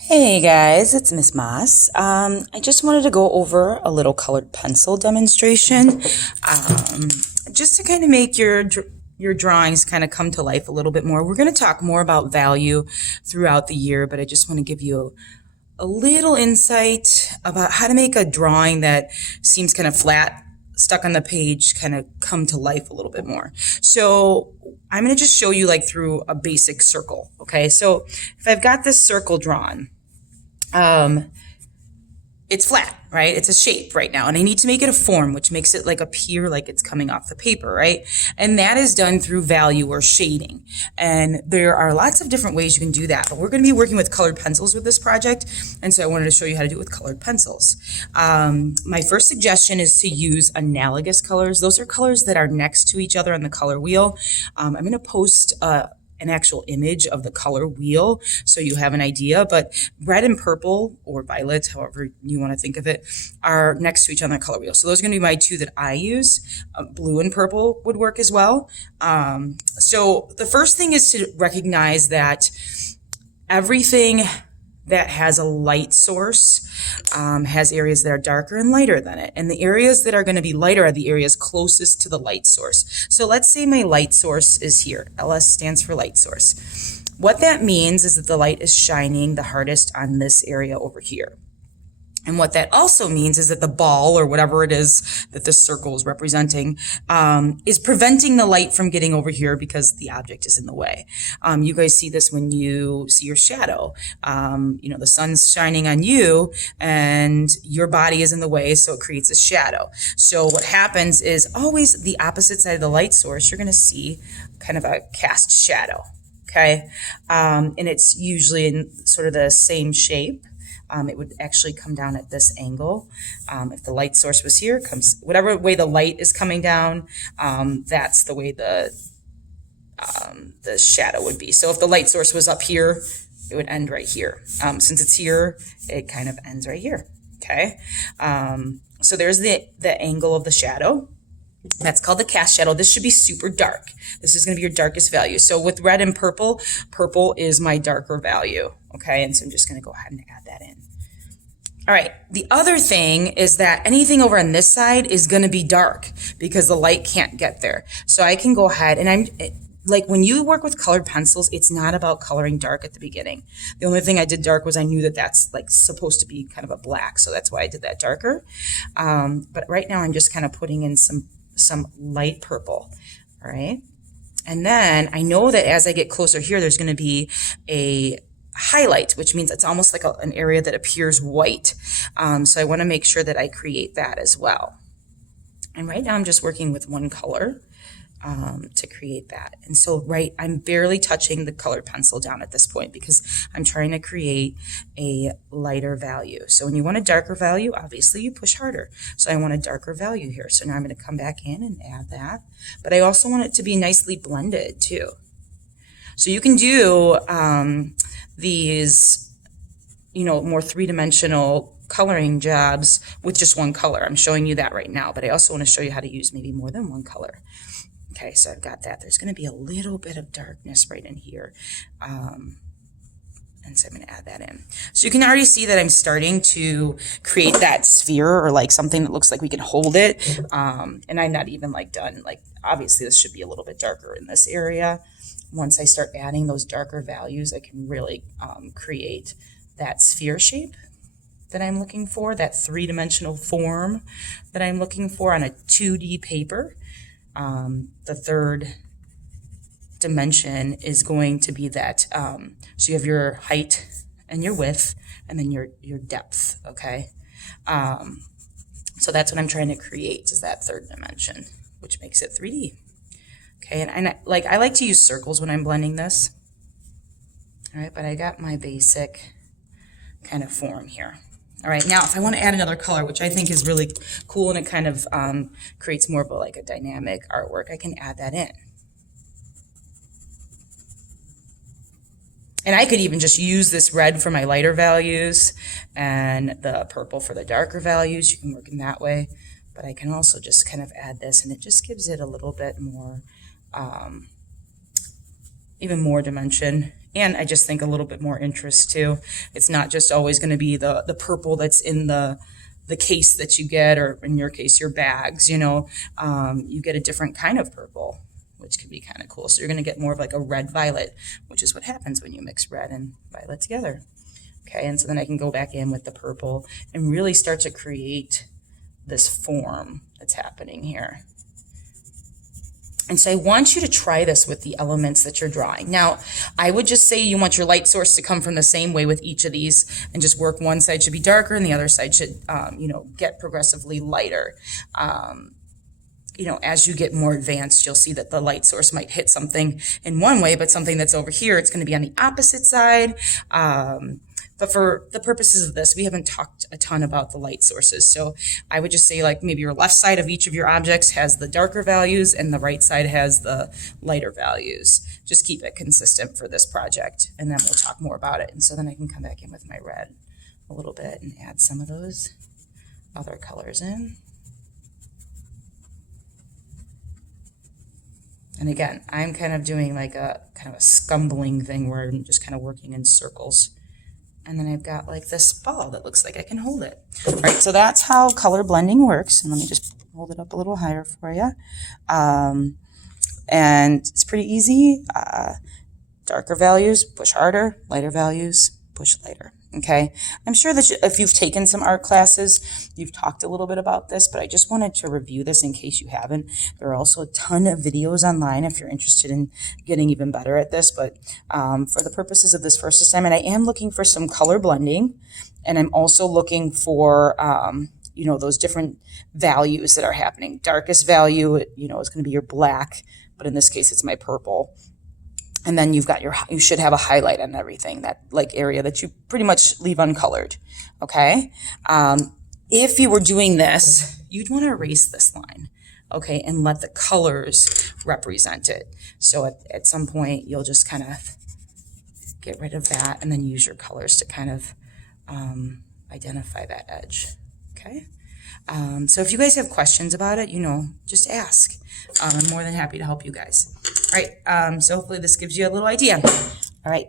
Hey guys, it's Miss Moss. I just wanted to go over a little colored pencil demonstration, just to kind of make your drawings kind of come to life a little bit more. We're going to talk more about value throughout the year, but I just want to give you a little insight about how to make a drawing that seems kind of flat, stuck on the page, kind of come to life a little bit more. So I'm going to just show you like through a basic circle. Okay, so if I've got this circle drawn, it's flat, right? It's a shape right now, and I need to make it a form, which makes it like appear like it's coming off the paper, right? And that is done through value or shading. And there are lots of different ways you can do that, but we're going to be working with colored pencils with this project, and so I wanted to show you how to do it with colored pencils. My first suggestion is to use analogous colors. Those are colors that are next to each other on the color wheel. I'm going to post an actual image of the color wheel so you have an idea, but red and purple, or violet, however you want to think of it, are next to each other on the color wheel. So those are going to be my two that I use. Blue and purple would work as well. So the first thing is to recognize that everything that has a light source has areas that are darker and lighter than it. And the areas that are going to be lighter are the areas closest to the light source. So let's say my light source is here. LS stands for light source. What that means is that the light is shining the hardest on this area over here. And what that also means is that the ball, or whatever it is that this circle is representing, is preventing the light from getting over here because the object is in the way. You guys see this when you see your shadow. The sun's shining on you and your body is in the way, so it creates a shadow. So what happens is always the opposite side of the light source, you're going to see kind of a cast shadow. Okay. And it's usually in sort of the same shape. It would actually come down at this angle. If the light source was here, comes whatever way the light is coming down, that's the way the shadow would be. So if the light source was up here, it would end right here. Since it's here, it kind of ends right here. Okay. So there's the angle of the shadow. That's called the cast shadow. This should be super dark. This is going to be your darkest value. So with red and purple, purple is my darker value. Okay, and so I'm just going to go ahead and add that in. All right, the other thing is that anything over on this side is going to be dark because the light can't get there. So I can go ahead and like when you work with colored pencils, it's not about coloring dark at the beginning. The only thing I did dark was I knew that that's like supposed to be kind of a black, so that's why I did that darker. But right now I'm just kind of putting in some light purple, all right? And then I know that as I get closer here, there's going to be a highlight, which means it's almost like an area that appears white. So I want to make sure that I create that as well. And right now I'm just working with one color to create that. And so I'm barely touching the colored pencil down at this point because I'm trying to create a lighter value. So when you want a darker value, obviously you push harder. So I want a darker value here. So now I'm going to come back in and add that. But I also want it to be nicely blended too. So you can do these, more three-dimensional coloring jobs with just one color. I'm showing you that right now, but I also want to show you how to use maybe more than one color. Okay, so I've got that. There's going to be a little bit of darkness right in here. And so I'm going to add that in. So you can already see that I'm starting to create that sphere, or like something that looks like we can hold it. And I'm not even like done. Like obviously this should be a little bit darker in this area. Once I start adding those darker values, I can really create that sphere shape that I'm looking for, that three-dimensional form that I'm looking for on a 2D paper. The third dimension is going to be that, so you have your height and your width, and then your depth, okay? So that's what I'm trying to create, is that third dimension, which makes it 3D. Okay, and I like to use circles when I'm blending this. All right, but I got my basic kind of form here. All right, now if I want to add another color, which I think is really cool and it kind of creates more of a dynamic artwork, I can add that in. And I could even just use this red for my lighter values and the purple for the darker values. You can work in that way. But I can also just kind of add this, and it just gives it a little bit more even more dimension And I just think a little bit more interest too. It's not just always going to be the purple that's in the case that you get, or in your case, your bags, you know, you get a different kind of purple, which can be kind of cool. So you're going to get more of like a red violet, which is what happens when you mix red and violet together. Okay, and so then I can go back in with the purple and really start to create this form that's happening here. And so I want you to try this with the elements that you're drawing. Now, I would just say you want your light source to come from the same way with each of these, and just work one side should be darker and the other side should, you know, get progressively lighter. You know, as you get more advanced, you'll see that the light source might hit something in one way, but something that's over here, it's going to be on the opposite side. But for the purposes of this, we haven't talked a ton about the light sources. So I would just say, like, maybe your left side of each of your objects has the darker values and the right side has the lighter values. Just keep it consistent for this project, and then we'll talk more about it. And so then I can come back in with my red a little bit and add some of those other colors in. And again, I'm kind of doing like a kind of a scumbling thing where I'm just kind of working in circles. And then I've got like this ball that looks like I can hold it. All right, so that's how color blending works. And let me just hold it up a little higher for you. And it's pretty easy. Darker values, push harder. Lighter values, push lighter. Okay, I'm sure that if you've taken some art classes, you've talked a little bit about this, but I just wanted to review this in case you haven't. There are also a ton of videos online if you're interested in getting even better at this, but for the purposes of this first assignment, I am looking for some color blending, and I'm also looking for, you know, those different values that are happening. Darkest value, you know, is going to be your black, but in this case, it's my purple. And then you should have a highlight on everything, that like area that you pretty much leave uncolored, okay? If you were doing this, you'd want to erase this line, okay, and let the colors represent it. So at some point, you'll just kind of get rid of that and then use your colors to kind of identify that edge, okay? So if you guys have questions about it, you know, just ask. I'm more than happy to help you guys. All right, so hopefully this gives you a little idea. All right,